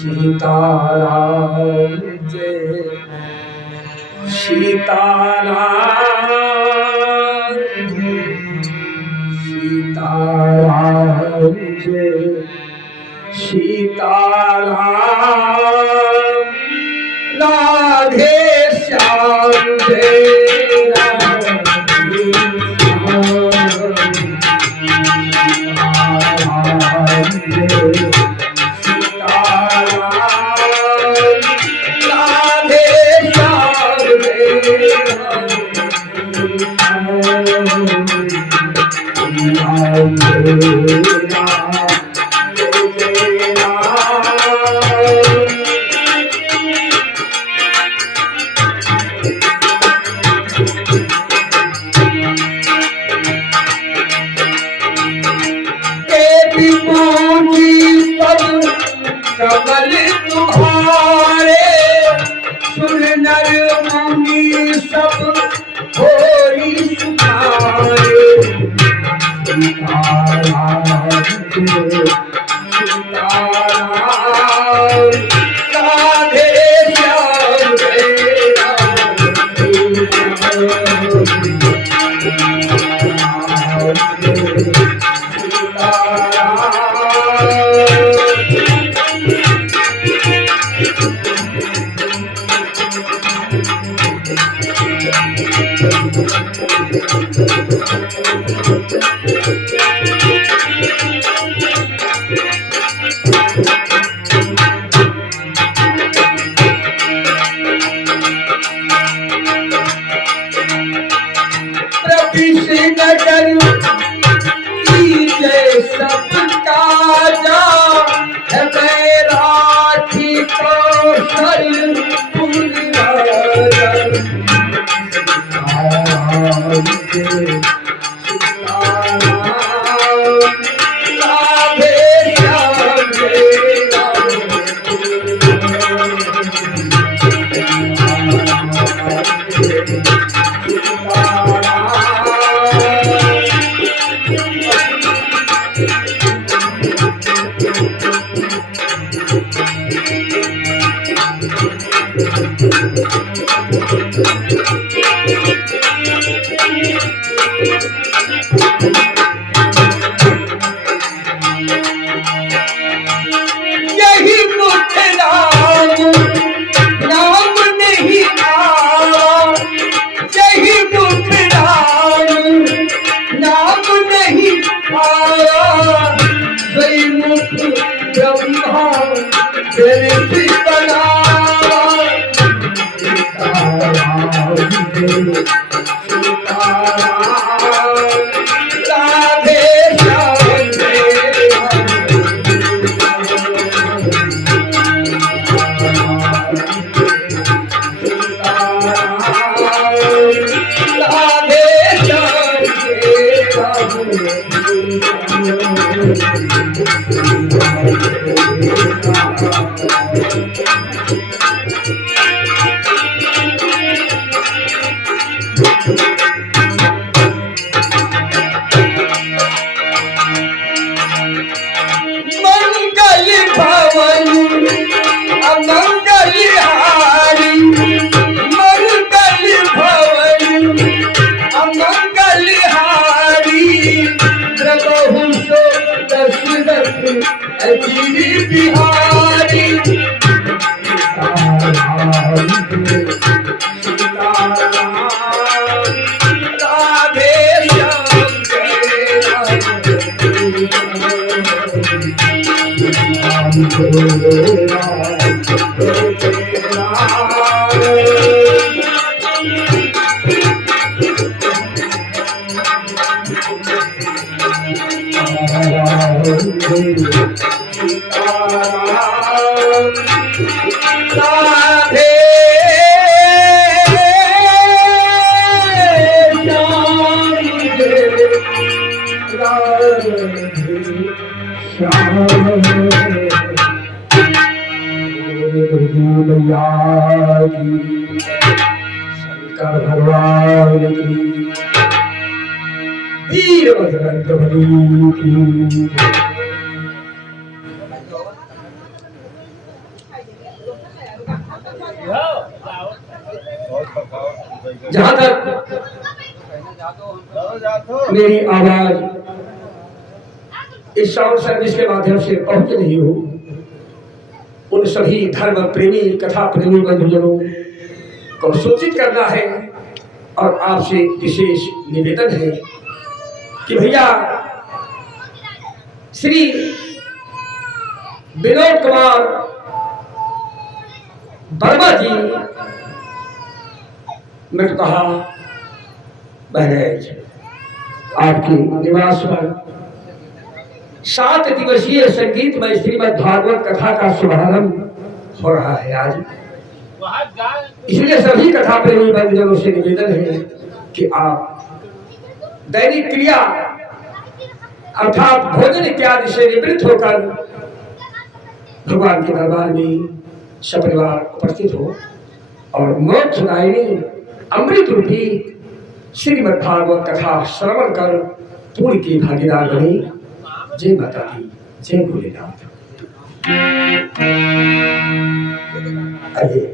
सीताराम जय सीताराम सीताराम जय सीताराम राधे श्याम जय कमल तुम्हारे सुन नर मुनि सब होरी सुनारे सीताराम सीताराम राधे श्याम नगर की जय सबका जा है बैराठी कौशल यही मुख नाम नाम नहीं आया यही मुख नाम नहीं आया वही मुख ब्रह्मा तेरे बना मंगल भवन अमंगल हारी मंगल भवन अमंगल हारी प्रभु सो दशरथ अजीरी बिहारी राधे श्याम राधे शंकर भगवान की वीर बजरंग बली की जहां तक मेरी आवाज इस साउंड सर्विस के माध्यम से पहुंच रही हो, उन सभी धर्म प्रेमी कथा प्रेमी बंधुजनों को सूचित करना है और आपसे विशेष निवेदन है कि भैया श्री विनोद कुमार वर्मा जी मृतकहा बहराइच आपके निवास पर 7 दिवसीय संगीतमय श्रीमद् भागवत कथा का शुभारंभ हो रहा है आज। इसलिए सभी कथा प्रेमी बंधुजनों से निवेदन है कि आप दैनिक क्रिया अर्थात भोजन इत्यादि से निवृत्त होकर भगवान के दरबार में सपरिवार उपस्थित हो और मोक्षदायिनी अमृत रूपी श्रीमद् भागवत कथा श्रवण कर पुण्य की भागीदार बने। जय माता दी, जय भोलेनाथ। आइए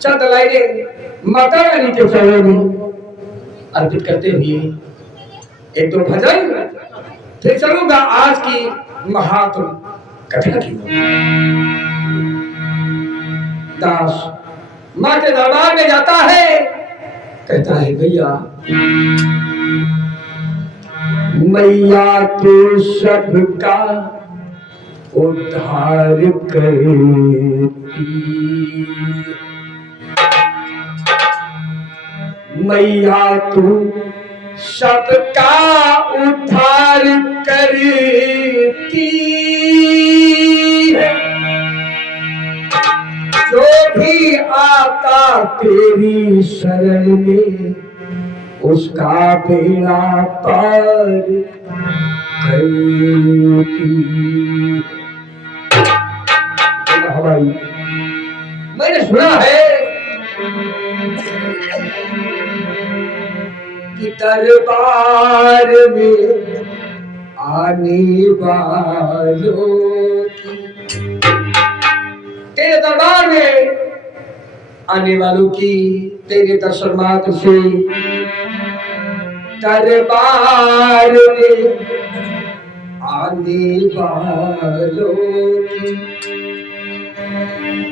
चंद लाइनें माता रानी के चरणों में अर्पित करते हुए एक दो भजन, फिर चलूंगा आज की महात्म कथा की। दास माँ के दरबार में जाता है, कहता है भैया मैया तो सबका उद्धार करती, मैया तू सबका उद्धार करती है, जो भी आता तेरी शरण में उसका बेड़ा पार करती। हमारी मैंने सुना है कि दरबार में आने वालों की, तेरे दरबार में आने वालों की तेरे दर्शन मात्र से दरबार में आने वालों की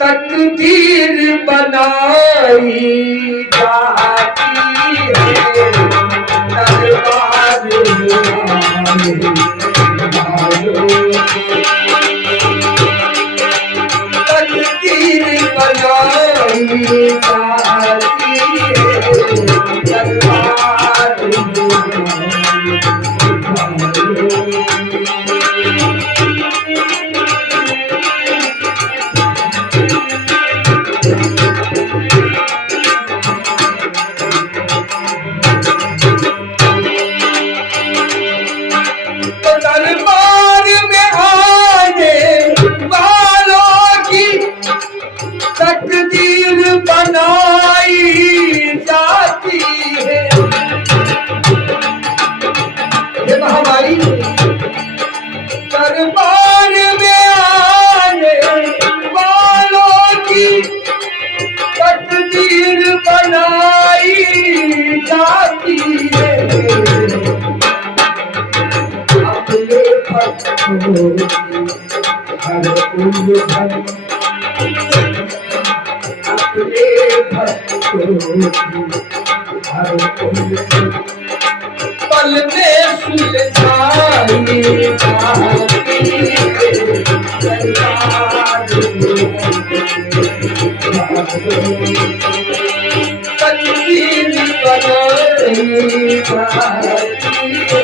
तकदीर बनाई जाती है, दरबार में आने वालों की तकदीर बनाई जाती है, दरबार में तकदीर बनाई जाती है। ये महामारी दरबार में आने वालों की तकदीर बनाई जाती है, अपने भक्तों की हर उल्लंघन अपने भक्तों की हर उल्लंघन पल में सुलझाई जाती है, दरबार में तकदीर बनाई जाती है,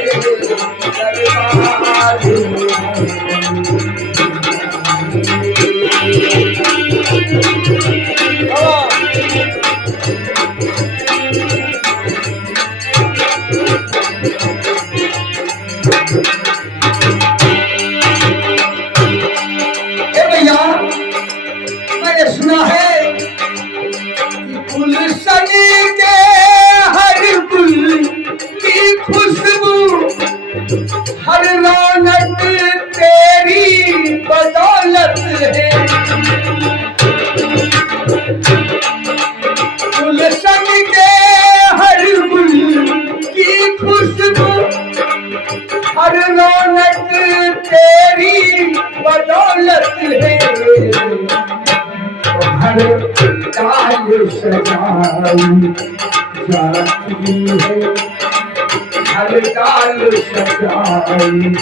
दरबार मैंने सुना है कि गुलशन के हर गुल की खुशबू हर चाल सजाई जाती है, हर चाल सजाई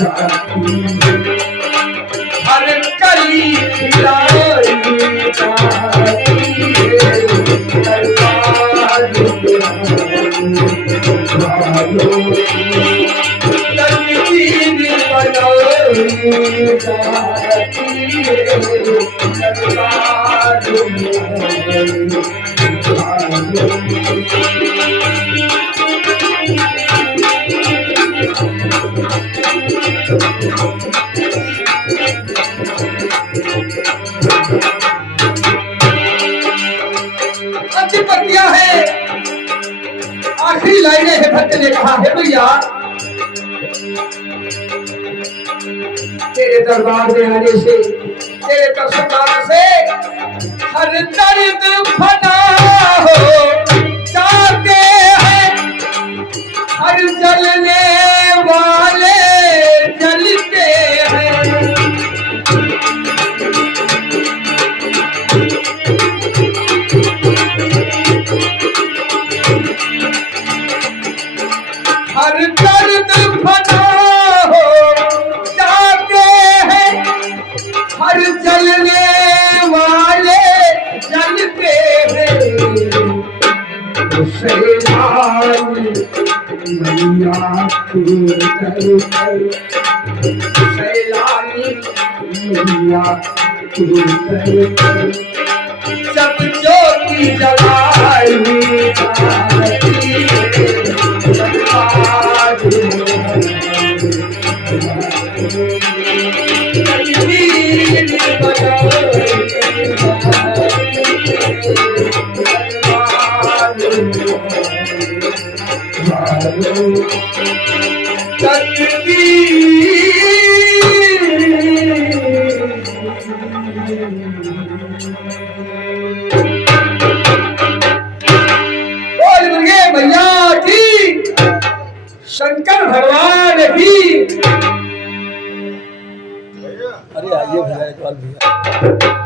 जाती है, हर कली खिलाई जाती है, दरबार तकदीर बनाई जाती है, दरबार अंतिम पंक्तियां है, आखिरी लाइनें है। भक्त ने कहा है भैया तेरे दरबार में आने से, तेरे दर्शन से हर दर्द फना हो जाते हैं, हर जलने वाले जलते हैं, हर दर्द फना हो जाते हैं, हर जलने वाले जलते हैं, सैलानी मैया के दर पर, सैलानी मैया के दर पर सब ज्योति जलाई जाती है, दरबार तकदीर बनाई बोल मुर्गे भैया की, शंकर भगवान की। अरे आइए भैया एक बार भैया।